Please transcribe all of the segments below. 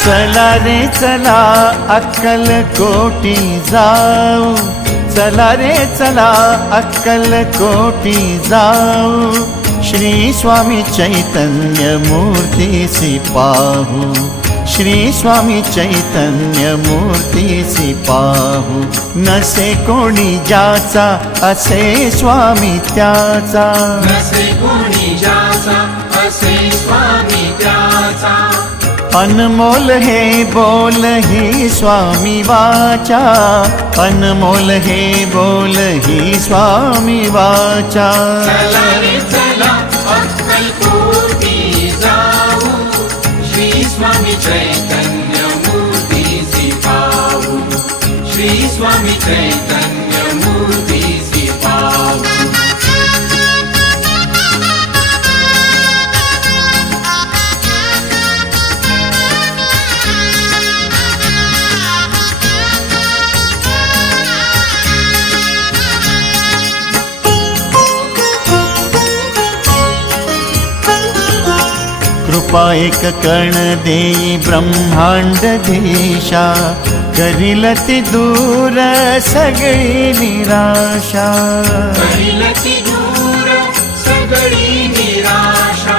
चला रे चला अक्कलकोटी जाऊ, चला रे चला अक्कलकोटी जाऊ, श्री स्वामी चैतन्य मूर्तीसी पाहू, श्री स्वामी चैतन्य मूर्तीसी पाहू। नसे कोणी ज्याचा असे स्वामी त्याचा, नसे कोणी ज्याचा असे स्वामी त्याचा। अनमोल हे बोल ही स्वामी वाचा, अनमोल हे बोल ही स्वामी वाचा। चला रे चला अक्कलकोटी जाऊ, श्री स्वामी चैतन्य मूर्तीसी पाहू, श्री स्वामी चैतन्य मूर्तीसी पाहू। कृपा एक कण देई ब्रह्मांड धीशा, करील ती दूर सगळी निराशा, करील ती दूर सगळी निराशा।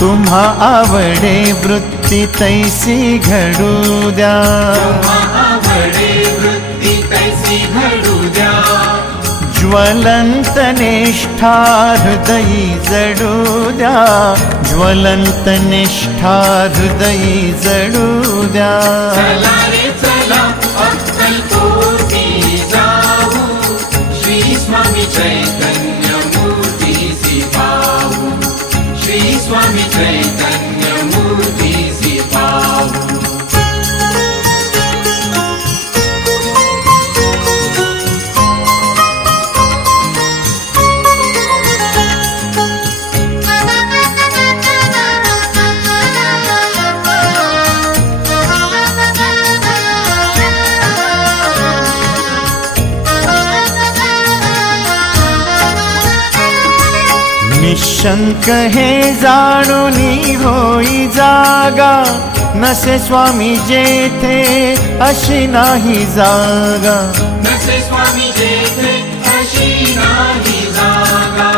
तुम्हा आवडे वृत्ती तैसी घडू द्या, तुम्हा आवडे वृत्ती तैसी घडू द्या। ज्वलंत निष्ठा हृदयी जडू द्या, ज्वलंत निष्ठा हृदयी जडू द्या। चला रे चला अक्कलकोटी जाऊ, श्री स्वामी चैतन्य मूर्तीसी पाहू, श्री स्वामी चैतन्य मूर्तीसी पाहू। निशंक हे जाणूनी होई जागा, नसे स्वामी जेथे अशी नाही जागा, नसे स्वामी जेथे अशी नाही जागा।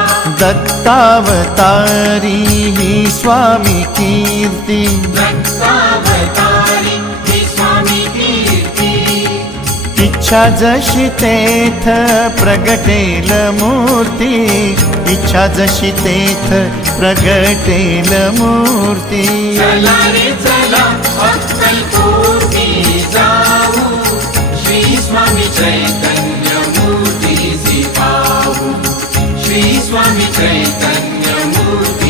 दत्तावतारी ही स्वामी कीर्ती, दत्तावतारी ही स्वामी कीर्ती। इच्छा जशी तेथ प्रगटेल मूर्ती, इच्छा जशी तेथ प्रगटेल मूर्ती। चला रे चला अक्कलकोटी जाऊ, श्री स्वामी चैतन्य मूर्तीसी पाहू, श्री स्वामी चैतन्य मूर्ती